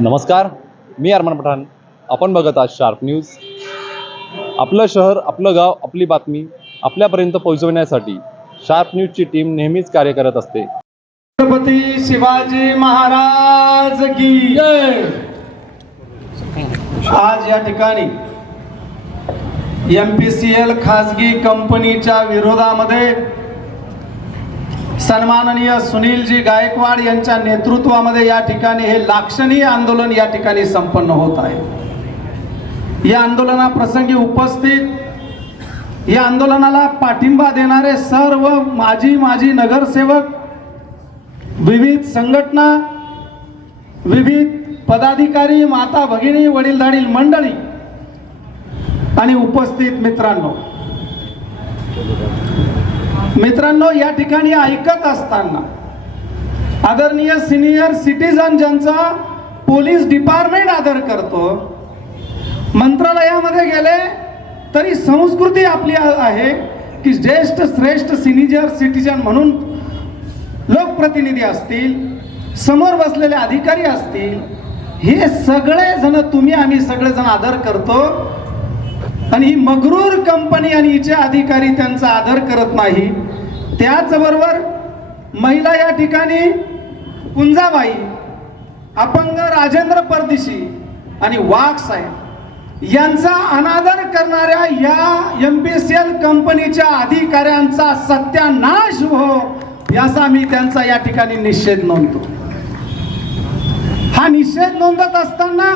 नमस्कार मी अरमान पठाण. आपण बघत आहात शार्प न्यूज. आपलं शहर आपलं गाव आपली बातमी आपल्यापर्यंत पोहोचवण्यासाठी शार्प न्यूजची टीम नेहमीच कार्य करत असते. छत्रपती शिवाजी महाराज की आज या ठिकाणी एम पी सी एल खासगी कंपनीच्या विरोधामध्ये सन्माननीय सुनीलजी गायकवाड यांच्या नेतृत्वामध्ये या ठिकाणी हे लाक्षणीय आंदोलन या ठिकाणी संपन्न होत आहे. या आंदोलनाप्रसंगी उपस्थित या आंदोलनाला पाठिंबा देणारे सर्व माजी माजी नगरसेवक विविध संघटना विविध पदाधिकारी माता भगिनी वडीलधाडील मंडळी आणि उपस्थित मित्रांनो. मित्रांनो या ठिकाणी ऐकत असताना आदरणीय सिनियर सिटीजन ज्यांचा पोलीस डिपार्टमेंट आदर करतो मंत्रालयामध्ये गेले तरी संस्कृती आपली आहे की ज्येष्ठ श्रेष्ठ सिनियर सिटीजन म्हणून लोकप्रतिनिधी असतील समोर बसलेले अधिकारी असतील हे सगळेजण तुम्ही आम्ही सगळेजण आदर करतो. आणि ही मगरूर कंपनी आणि हिचे अधिकारी त्यांचा आदर करत नाही. त्याचबरोबर महिला या ठिकाणी कुंजाबाई अपंग राजेंद्र परदेशी आणि वाघ साहेब यांचा अनादर करणाऱ्या या एम पी सी एल कंपनीच्या अधिकाऱ्यांचा सत्यानाश हो याचा मी त्यांचा या ठिकाणी निषेध नोंदतो. हा निषेध नोंदत असताना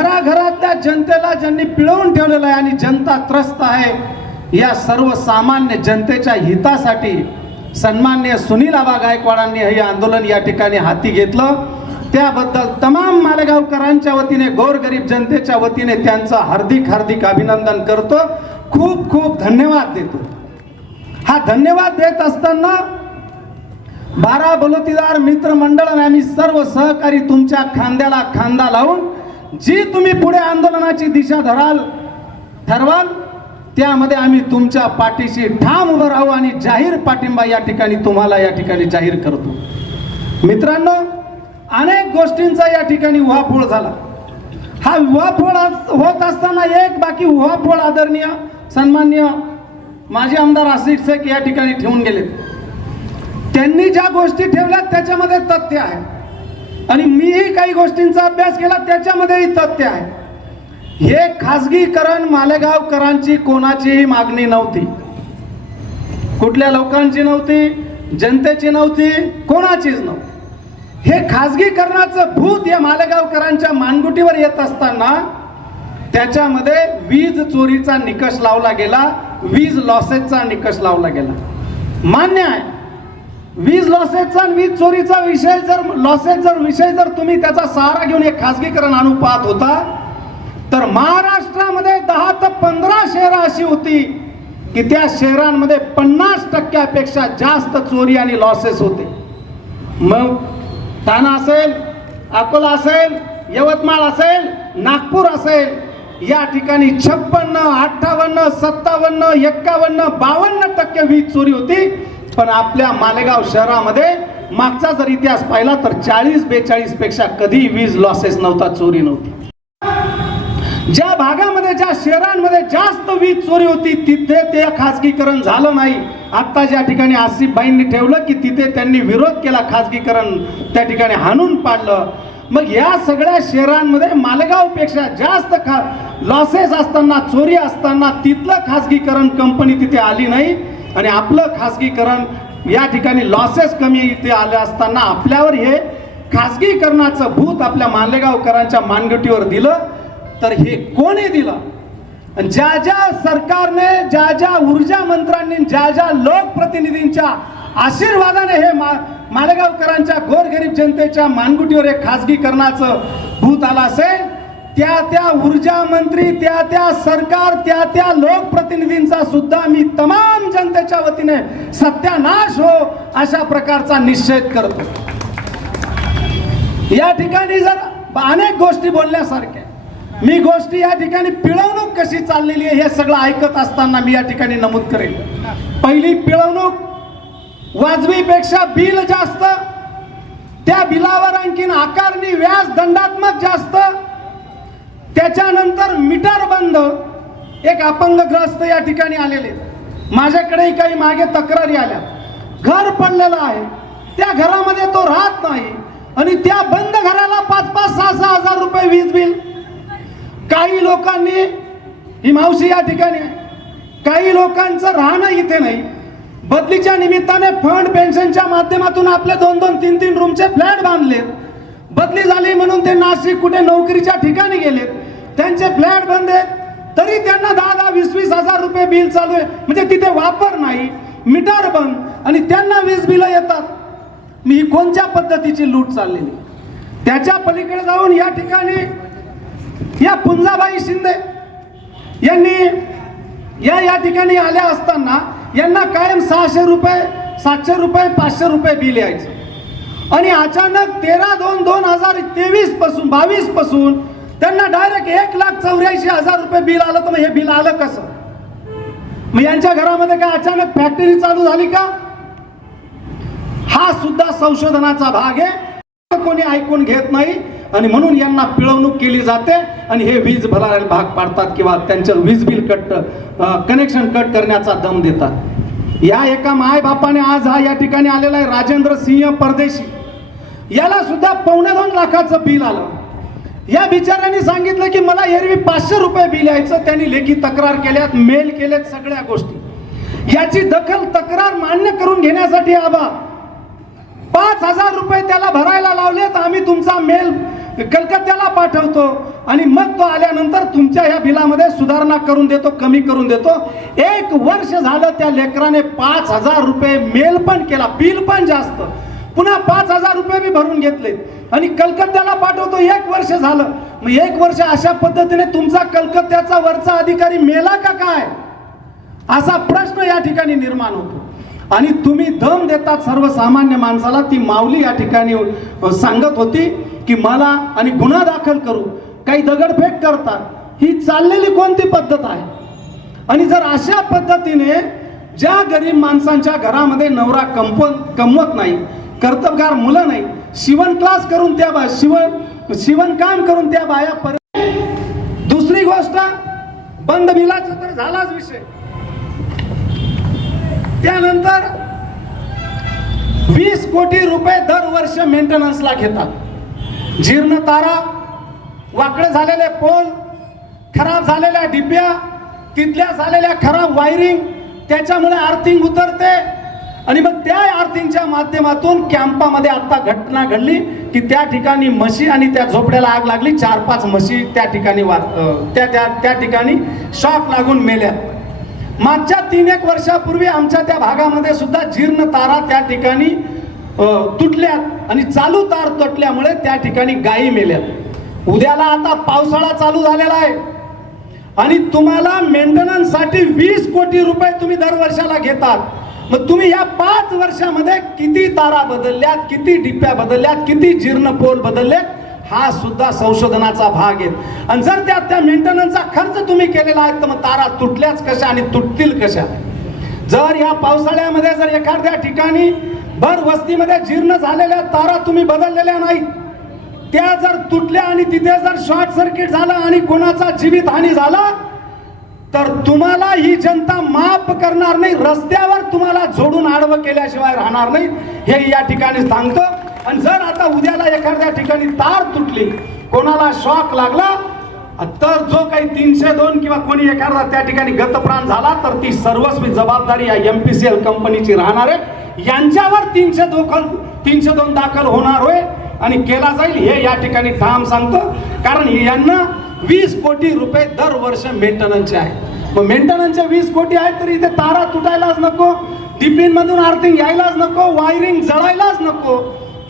घराघरातल्या जनतेला ज्यांनी पिळवून ठेवलेलं आहे आणि जनता त्रस्त आहे या सर्वसामान्य जनतेच्या हितासाठी सन्मान्य सुनील आबा गायकवाडांनी हे आंदोलन या ठिकाणी हाती घेतलं. त्याबद्दल तमाम मालेगावकरांच्या वतीने गोरगरीब जनतेच्या वतीने त्यांचं हार्दिक हार्दिक अभिनंदन करतो. खूप खूप धन्यवाद देतो. हा धन्यवाद देत असताना बारा बलोतीदार मित्रमंडळ आणि आम्ही सर्व सहकारी तुमच्या खांद्याला खांदा लावून जी तुम्ही पुढे आंदोलनाची दिशा धराल ठरवाल त्यामध्ये आम्ही तुमच्या पाठीशी ठाम उभं राहू आणि जाहीर पाठिंबा या ठिकाणी तुम्हाला या ठिकाणी जाहीर करतो. मित्रांनो अनेक गोष्टींचा या ठिकाणी उहापोळ झाला. हा उहापोळ होत असताना एक बाकी उहापोळ आदरणीय सन्मान्य माजी आमदार आसिफ शेख या ठिकाणी ठेवून गेले त्यांनी ज्या गोष्टी ठेवल्या त्याच्यामध्ये तथ्य आहे. आणि मीही काही गोष्टींचा अभ्यास केला त्याच्यामध्येही तथ्य आहे. हे खासगीकरण मालेगावकरांची कोणाचीही मागणी नव्हती. कुठल्या लोकांची नव्हती जनतेची नव्हती कोणाचीच नव्हती. हे खासगीकरणाचं भूत या मालेगावकरांच्या मानगुटीवर येत असताना त्याच्यामध्ये वीज चोरीचा निकष लावला गेला वीज लॉसेसचा निकष लावला गेला. मान्य आहे वीज लॉसेसचा आणि वीज चोरीचा विषय जर लॉसेस जर विषय जर तुम्ही त्याचा सहारा घेऊन एक खासगीकरण आणू पाहत होता तर महाराष्ट्रामध्ये दहा ते पंधरा शहरं अशी होती की त्या शहरांमध्ये पन्नास टक्क्यापेक्षा जास्त चोरी आणि लॉसेस होते. मग ठाणा असेल अकोला असेल यवतमाळ असेल नागपूर असेल या ठिकाणी छप्पन्न अठ्ठावन्न सत्तावन्न एक्कावन्न बावन्न टक्के वीज चोरी होती. पण आपल्या मालेगाव शहरामध्ये मागचा जर इतिहास पाहिला तर चाळीस बेचाळीसपेक्षा कधी वीज लॉसेस नव्हता चोरी नव्हती. ज्या भागामध्ये ज्या शहरांमध्ये जास्त वीज चोरी होती तिथे ते खाजगीकरण झालं नाही. आता ज्या ठिकाणी आसिफबाईंनी ठेवलं की तिथे त्यांनी विरोध केला खाजगीकरण त्या ठिकाणी हाणून पाडलं. मग या सगळ्या शहरांमध्ये मालेगावपेक्षा जास्त खा लॉसेस असताना चोरी असताना तिथलं खाजगीकरण कंपनी तिथे आली नाही. आणि आपलं खासगीकरण या ठिकाणी लॉसेस कमी इथे आले असताना आपल्यावर हे खासगीकरणाचं भूत आपल्या मालेगावकरांच्या मानगटीवर दिलं तर हे कोणी दिलं? आणि ज्या ज्या सरकारने ज्या ज्या ऊर्जा मंत्र्यांनी ज्या ज्या लोकप्रतिनिधींच्या आशीर्वादाने हे मा मालेगावकरांच्या गोरगरीब जनतेच्या मानगुटीवर एक खासगीकरणाचं भूत आलं असेल त्या त्या ऊर्जा मंत्री त्या त्या सरकार त्या त्या लोकप्रतिनिधींचा सुद्धा मी तमाम जनतेच्या वतीने सत्यानाश हो अशा प्रकारचा निषेध करतो. या ठिकाणी जर अनेक गोष्टी बोलण्यासारख्या मी गोष्टी या ठिकाणी पिळवणूक कशी चाललेली आहे हे सगळं ऐकत असताना मी या ठिकाणी नमूद करेन. पहिली पिळवणूक वाजवीपेक्षा बिल जास्त त्या बिलावर आणखीन आकारणी व्याज दंडात्मक जास्त त्याच्यानंतर मीटर बंद एक अपंगग्रस्त या ठिकाणी आलेले. माझ्याकडेही काही मागे तक्रारी आल्या. घर पडलेलं आहे. त्या घरामध्ये तो राहत नाही. आणि त्या बंद घराला पाच पाच सहा सहा हजार रुपये वीज बिल. काही लोकांनी ही मावशी या ठिकाणी काही लोकांचं राहणं इथे नाही. बदलीच्या निमित्ताने फंड पेन्शनच्या माध्यमातून आपले दोन दोन तीन तीन रूमचे फ्लॅट बांधलेत. बदली झाली म्हणून ते नाशिक कुठे नोकरीच्या ठिकाणी गेलेत. त्यांचे फ्लॅट बंद आहेत. तरी त्यांना दहा दहा वीस वीस हजार रुपये बिल चालू आहे. म्हणजे तिथे वापर नाही. मीटर बंद. आणि त्यांना वीज बिलं येतात. मी ही कोणत्या पद्धतीची लूट चाललेली? त्याच्या पलीकडे जाऊन या ठिकाणी या पुंजाबाई शिंदे यांनी या या ठिकाणी आल्या असताना यांना कायम सहाशे रुपये सातशे रुपये पाचशे रुपये बिल यायचं. आणि अचानक तेरा दोन दोन हजार तेवीसपासून बावीसपासून त्यांना डायरेक्ट एक लाख चौऱ्याऐंशी हजार रुपये बिल आलं. तर मग हे बिल आलं कसं? मग यांच्या घरामध्ये काय अचानक फॅक्टरी चालू झाली का? हा सुद्धा संशोधनाचा भाग आहे. कोणी ऐकून घेत नाही आणि म्हणून यांना पिळवणूक केली जाते आणि हे वीज भरायला भाग पाडतात किंवा त्यांचं वीज बिल कट कनेक्शन कट करण्याचा दम देतात. या एका मायबापाने आज हा या ठिकाणी आलेला आहे राजेंद्र सिंह परदेशी. याला सुद्धा पावणे दोन लाखाचं बिल आलं. या बिचाऱ्यांनी सांगितलं की मला एरवी पाचशे रुपये बिल यायचं. त्यांनी लेखी तक्रार केल्यात मेल केल्यात सगळ्या गोष्टी. याची दखल तक्रार मान्य करून घेण्यासाठी आबा पाच हजार रुपये त्याला भरायला लावलेत. आम्ही तुमचा मेल कलकत्त्याला पाठवतो आणि मग तो आल्यानंतर तुमच्या ह्या बिलामध्ये सुधारणा करून देतो कमी करून देतो. एक वर्ष झालं त्या लेकराने पाच हजार रुपये मेल पण केला. बिल पण जास्त. पुन्हा पाच हजार रुपये मी भरून घेतले आणि कलकत्त्याला पाठवतो एक वर्ष झालं. मग एक वर्ष अशा पद्धतीने तुमचा कलकत्त्याचा वरचा अधिकारी मेला का काय? असा प्रश्न या ठिकाणी निर्माण होतो. आणि तुम्ही दम देतात सर्वसामान्य माणसाला ती माऊली या ठिकाणी सांगत होती की मला आणि गुन्हा दाखल करू. काही दगडफेक करतात. ही चाललेली कोणती पद्धत आहे? आणि जर अशा पद्धतीने ज्या गरीब माणसांच्या घरामध्ये नवरा कंप कमवत नाही कर्तबगार मुलं नाही. शिवण क्लास करून त्या बा शिवण शिवणकाम करून त्या बाया पर दुसरी गोष्ट बंद मिलाचा तर झालाच विषय. त्यानंतर वीस कोटी रुपये दरवर्ष मेंटेनन्सला घेतात. जीर्ण तारा वाकडे झालेले पोल खराब झालेल्या डिब्या तिथल्या झालेल्या खराब वायरिंग त्याच्यामुळे आर्थिंग उतरते. आणि मग त्या आरतींच्या माध्यमातून कॅम्पामध्ये आता घटना घडली की त्या ठिकाणी म्हशी आणि त्या झोपड्याला आग लागली. चार पाच म्हशी त्या ठिकाणी वा त्या त्या त्या ठिकाणी शॉक लागून मेल्या. मागच्या तीन एक वर्षापूर्वी आमच्या त्या भागामध्ये सुद्धा जीर्ण तारा त्या ठिकाणी तुटल्या तुटल्यात आणि चालू तार तुटल्यामुळे त्या ठिकाणी गायी मेल्यात. उद्याला आता पावसाळा चालू झालेला आहे. आणि तुम्हाला मेंटेनन्ससाठी वीस कोटी रुपये तुम्ही दरवर्षाला घेतात. मग तुम्ही या पाच वर्षामध्ये किती तारा बदलल्यात किती डिप्प्या बदलल्यात किती जीर्ण पोल बदलल्यात हा सुद्धा संशोधनाचा भाग आहे. आणि जर त्या त्या मेंटेनन्सचा खर्च तुम्ही केलेला आहे तर मग तारा तुटल्याच कशा आणि तुटतील कशा? जर या पावसाळ्यामध्ये जर एखाद्या ठिकाणी भर वस्तीमध्ये जीर्ण झालेल्या तारा तुम्ही बदललेल्या नाहीत त्या जर तुटल्या आणि तिथे जर शॉर्ट सर्किट झालं आणि कोणाचा जीवित हानी झाला तर तुम्हाला ही जनता माफ करणार नाही रस्त्यावर तुम्हाला जोडून आडवं केल्याशिवाय राहणार नाही हे या ठिकाणी सांगतो. आणि जर आता उद्याला एखाद्या ठिकाणी तार तुटली कोणाला शॉक लागला तर जो काही तीनशे दोन किंवा कोणी एखादा त्या ठिकाणी गतप्राण झाला तर ती सर्वस्वी जबाबदारी या एम पी सी एल कंपनीची राहणार आहे. यांच्यावर तीनशे दोखल तीनशे दोन दाखल होणार होय आणि केला जाईल हे या ठिकाणी ठाम सांगतो. कारण यांना वीस कोटी रुपये दरवर्ष मेंटेनन्सचे आहे. मग मेंटेनन्सचे वीस कोटी आहेत तर इथे तारा तुटायलाच नको टिफिन मधून आर्थिंग यायलाच नको वायरिंग जळायलाच नको.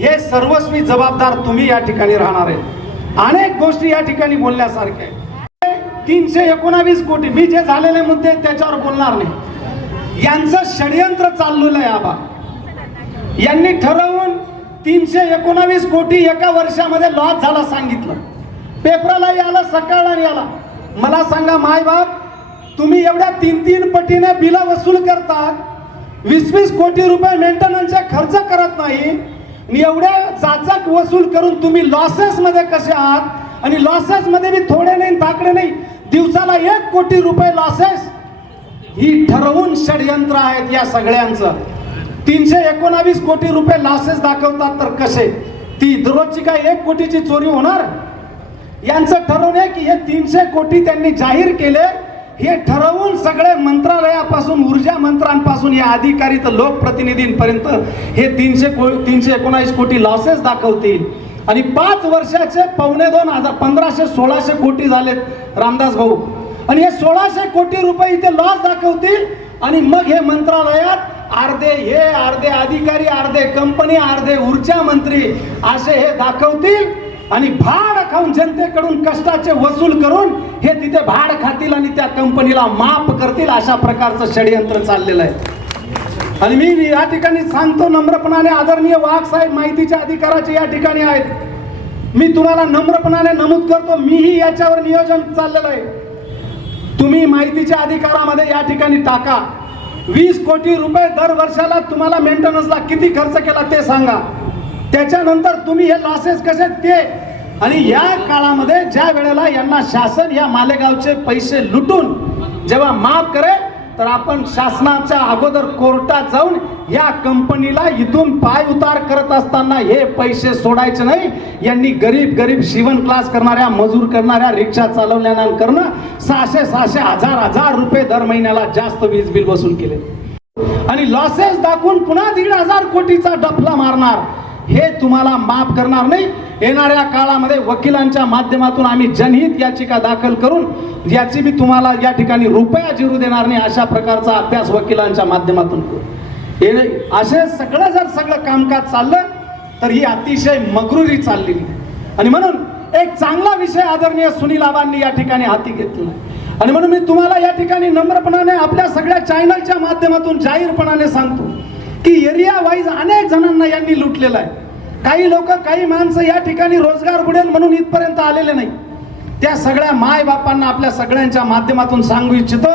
हे सर्वस्वी जबाबदार तुम्ही या ठिकाणी राहणार आहे. अनेक गोष्टी या ठिकाणी बोलण्यासारख्या तीनशे एकोणावीस कोटी मी जे झालेले मुद्दे त्याच्यावर बोलणार नाही. यांचं षडयंत्र चाललेलं आहे आबा. यांनी ठरवून तीनशे एकोणावीस कोटी एका वर्षामध्ये लॉस झाला सांगितलं. पेपराला आला सकाळला याला. आला मला सांगा माय बाप तुम्ही एवढ्या तीन तीन पटीने बिला वसूल करतात वीस वीस कोटी रुपये मेंटेनन्सचे खर्च करत नाही मी एवढ्या जाचक वसूल करून तुम्ही लॉसेसमध्ये कसे आहात? आणि लॉसेसमध्ये मी थोडे नाही ताकडे नाही दिवसाला एक कोटी रुपये लॉसेस ही ठरवून षडयंत्र आहेत या सगळ्यांचं. तीनशे एकोणावीस कोटी रुपये लॉसेस दाखवतात तर कसे? ती दररोजची काय एक कोटीची चोरी होणार? यांचं ठरवून आहे की हे तीनशे कोटी त्यांनी जाहीर केले हे ठरवून सगळे मंत्रालयापासून ऊर्जा मंत्र्यांपासून या अधिकारी तर लोकप्रतिनिधींपर्यंत हे तीनशे को तीनशे एकोणावीस कोटी लॉसेस दाखवतील. आणि पाच वर्षाचे पावणे दोन हजार पंधराशे सोळाशे कोटी झालेत रामदास भाऊ. आणि हे सोळाशे कोटी रुपये इथे लॉस दाखवतील आणि मग हे मंत्रालयात अर्धे हे अर्धे अधिकारी अर्धे कंपनी अर्धे ऊर्जा मंत्री असे हे दाखवतील. आणि भाड खाऊन जनतेकडून कष्टाचे वसूल करून हे तिथे भाड खातील आणि त्या कंपनीला माफ करतील अशा प्रकारचं षडयंत्र चाललेलं आहे. आणि मी या ठिकाणी सांगतो नम्रपणाने आदरणीय वाघ साहेब माहितीच्या अधिकाराचे या ठिकाणी आहेत. मी तुम्हाला नम्रपणाने नमूद करतो मीही याच्यावर नियोजन चाललेलं आहे. तुम्ही माहितीच्या अधिकारामध्ये या ठिकाणी टाका. वीस कोटी रुपये दर वर्षाला तुम्हाला मेंटेनन्सला किती खर्च केला ते सांगा. त्याच्यानंतर तुम्ही हे लॉसेस कसे ते आणि या काळामध्ये ज्या वेळेला यांना शासन या मालेगावचे पैसे लुटून जेव्हा माफ करेल तर आपण शासनाच्या अगोदर कोर्टात जाऊन या कंपनीला इथून पाय उतार करत असताना हे पैसे सोडायचे नाही. यांनी गरीब गरीब शिवण क्लास करणाऱ्या मजूर करणाऱ्या रिक्षा चालवण्याकरनं सहाशे सहाशे हजार हजार रुपये दर महिन्याला जास्त वीज बिल वसूल केले. आणि लॉसेस दाखवून पुन्हा दीड हजार कोटीचा डफला मारणार. हे तुम्हाला माफ करणार नाही. येणाऱ्या काळामध्ये वकिलांच्या माध्यमातून आम्ही जनहित याचिका दाखल करून याची मी तुम्हाला या ठिकाणी रुपया जिरू देणार नाही अशा प्रकारचा अभ्यास वकिलांच्या माध्यमातून करू. हे असे सगळं जर सगळं कामकाज चाललं तर ही अतिशय मगरुरी चाललेली. आणि म्हणून एक चांगला विषय आदरणीय सुनील आबांनी या ठिकाणी हाती घेतला. आणि म्हणून मी तुम्हाला या ठिकाणी नम्रपणाने आपल्या सगळ्या चॅनलच्या माध्यमातून जाहीरपणाने सांगतो. की एरिया वाईज अनेक जणांना यांनी लुटलेलं आहे. काही लोक काही माणसं या ठिकाणी रोजगार बुडेल म्हणून इथपर्यंत आलेले नाही. त्या सगळ्या मायबापांना आपल्या सगळ्यांच्या माध्यमातून सांगू इच्छितो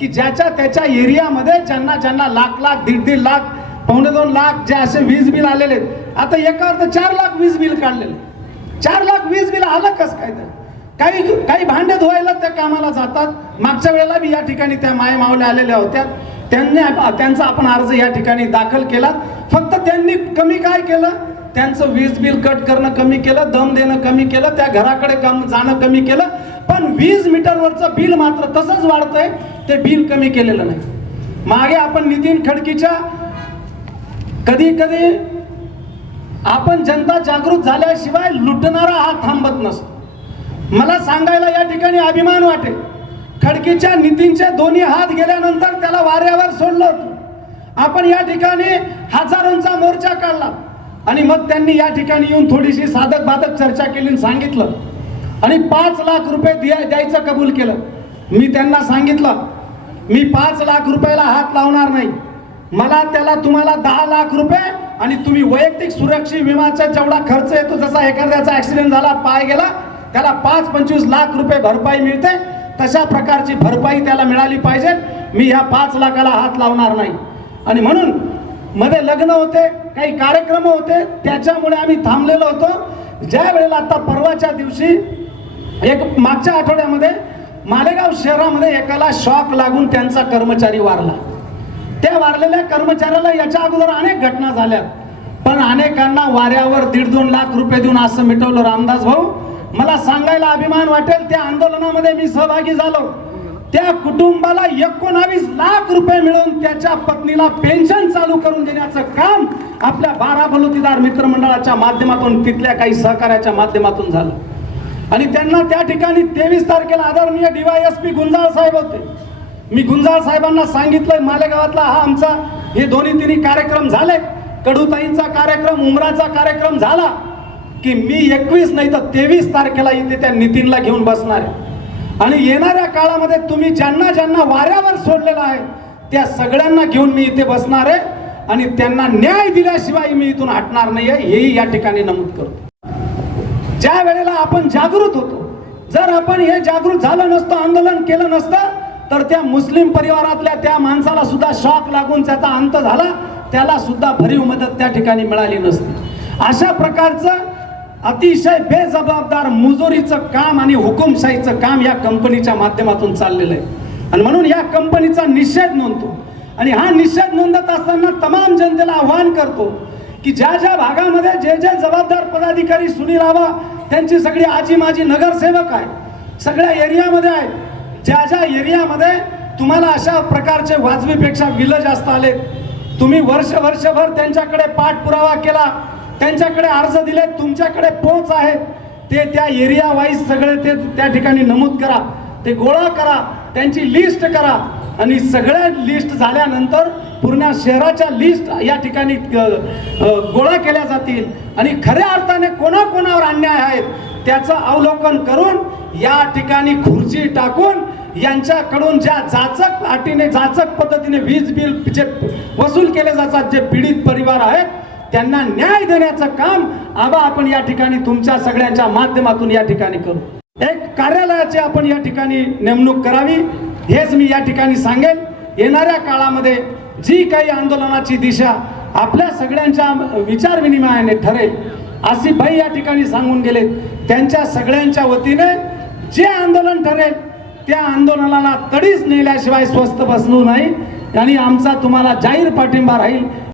की ज्याच्या त्याच्या एरियामध्ये ज्यांना ज्यांना लाख लाख दीड दीड लाख पावणे दोन लाख जे असे वीज बिल आलेले आहेत, आता एका अर्थ चार लाख वीज बिल काढलेले चार लाख वीज बिल आलं कस काय तर? काही काही भांडे धुवायला त्या कामाला जातात. मागच्या वेळेला बी या ठिकाणी त्या माय मावल्या आलेल्या होत्या. त्यांनी त्यांचा आपण अर्ज या ठिकाणी दाखल केला. फक्त त्यांनी कमी काय केलं? त्यांचं वीज बिल कट करणं कमी केलं दम देणं कमी केलं त्या घराकडे काम जाणं कमी केलं. पण वीज मीटरवरचं बिल मात्र तसंच वाढतंय ते बिल कमी केलेलं नाही. मागे आपण नितीन खडकीच्या कधी कधी आपण जनता जागृत झाल्याशिवाय लुटणारा हा थांबत नसतो. मला सांगायला या ठिकाणी अभिमान वाटेल. खडकीच्या नितीनचे दोन्ही हात गेल्यानंतर त्याला वाऱ्यावर सोडलं होतं. आपण या ठिकाणी हजारोंचा मोर्चा काढला. आणि मग त्यांनी या ठिकाणी येऊन थोडीशी साधक बाधक चर्चा केली आणि सांगितलं. आणि पाच लाख रुपये द्यायचं कबूल केलं. मी त्यांना सांगितलं मी पाच लाख रुपयाला हात लावणार नाही. मला त्याला तुम्हाला दहा लाख रुपये आणि तुम्ही वैयक्तिक सुरक्षित विमाचा जेवढा खर्च येतो जसा एखाद्याचा ऍक्सिडेंट झाला पाय गेला त्याला पाच पंचवीस लाख रुपये भरपाई मिळते. तशा प्रकारची भरपाई त्याला मिळाली पाहिजे. मी ह्या पाच लाखाला हात लावणार नाही. आणि म्हणून मध्ये लग्न होते काही कार्यक्रम होते त्याच्यामुळे आम्ही थांबलेलो होतो. ज्या वेळेला आता परवाच्या दिवशी एक मागच्या आठवड्यामध्ये मालेगाव शहरामध्ये एकाला शॉक लागून त्यांचा कर्मचारी वारला. त्या वारलेल्या कर्मचाऱ्याला याच्या अगोदर अनेक घटना झाल्या. पण अनेकांना वाऱ्यावर दीड दोन लाख रुपये देऊन असं मिटवलं रामदास भाऊ. मला सांगायला अभिमान वाटेल त्या आंदोलनामध्ये मी सहभागी झालो. त्या कुटुंबाला एकोणावीस लाख रुपये मिळवून त्याच्या पत्नीला पेन्शन चालू करून देण्याचं काम आपल्या बारा बलुतीदार मित्रमंडळाच्या माध्यमातून तिथल्या काही सहकार्याच्या माध्यमातून झालं. आणि त्यांना त्या ठिकाणी तेवीस तारखेला आदरणीय डीवायएसपी गुंजाळ साहेब होते. मी गुंजाळ साहेबांना सांगितलंय मालेगावातला हा आमचा हे दोन्ही तिन्ही कार्यक्रम झाले. कडूताईंचा कार्यक्रम उमराचा कार्यक्रम झाला. की मी एकवीस नाही तर तेवीस तारखेला इथे त्या नितीनला घेऊन बसणार आहे. आणि येणाऱ्या काळामध्ये तुम्ही ज्यांना ज्यांना वाऱ्यावर सोडलेलं आहे त्या सगळ्यांना घेऊन मी इथे बसणार आहे आणि त्यांना न्याय दिल्याशिवाय मी इथून हटणार नाही आहे हेही या ठिकाणी नमूद करतो. ज्या वेळेला आपण जागृत होतो जर आपण हे जागृत झालं नसतं आंदोलन केलं नसतं तर त्या मुस्लिम परिवारातल्या त्या माणसाला सुद्धा शॉक लागून त्याचा अंत झाला त्याला सुद्धा भरीव मदत त्या ठिकाणी मिळाली नसती. अशा प्रकारचं अतिशय बेजबाबदार मुजोरीचं काम आणि हुकुमशाहीचं काम या कंपनीच्या माध्यमातून चाललेलं आहे. आणि म्हणून या कंपनीचा निषेध नोंदतो. आणि हा निषेध नोंदत असताना तमाम जनतेला आव्हान करतो की ज्या ज्या भागामध्ये जे जे जबाबदार पदाधिकारी सुनील आबा त्यांची सगळी आजी माजी नगरसेवक आहे सगळ्या एरियामध्ये आहेत ज्या ज्या एरियामध्ये तुम्हाला अशा प्रकारचे वाजवीपेक्षा विलं जास्त आले तुम्ही वर्ष वर्षभर त्यांच्याकडे पाठपुरावा केला त्यांच्याकडे अर्ज दिले तुमच्याकडे पोच आहेत ते त्या एरिया वाईज सगळे ते त्या ठिकाणी नमूद करा. ते गोळा करा त्यांची लिस्ट करा. आणि सगळ्या लिस्ट झाल्यानंतर पूर्ण शहराच्या लिस्ट या ठिकाणी गोळा केल्या जातील. आणि खऱ्या अर्थाने कोणाकोणावर अन्याय आहेत त्याचं अवलोकन करून या ठिकाणी खुर्ची टाकून यांच्याकडून ज्या जाचक अटीने जाचक पद्धतीने वीज बिल जे वसूल केले जातात जे पीडित परिवार आहेत त्यांना न्याय देण्याचं काम आबा आपण या ठिकाणी तुमच्या सगळ्यांच्या माध्यमातून या ठिकाणी करू. एक कार्यालयाची आपण या ठिकाणी नेमणूक करावी हेच मी या ठिकाणी सांगेन येणाऱ्या काळामध्ये जी काही आंदोलनाची दिशा आपल्या सगळ्यांच्या विचार विनिमयाने ठरेल अशी भाई या ठिकाणी सांगून गेले त्यांच्या सगळ्यांच्या वतीने जे आंदोलन ठरेल त्या आंदोलनाला तडीच नेल्याशिवाय स्वस्थ बसलो नाही. आणि आमचा तुम्हाला जाहीर पाठिंबा राहील.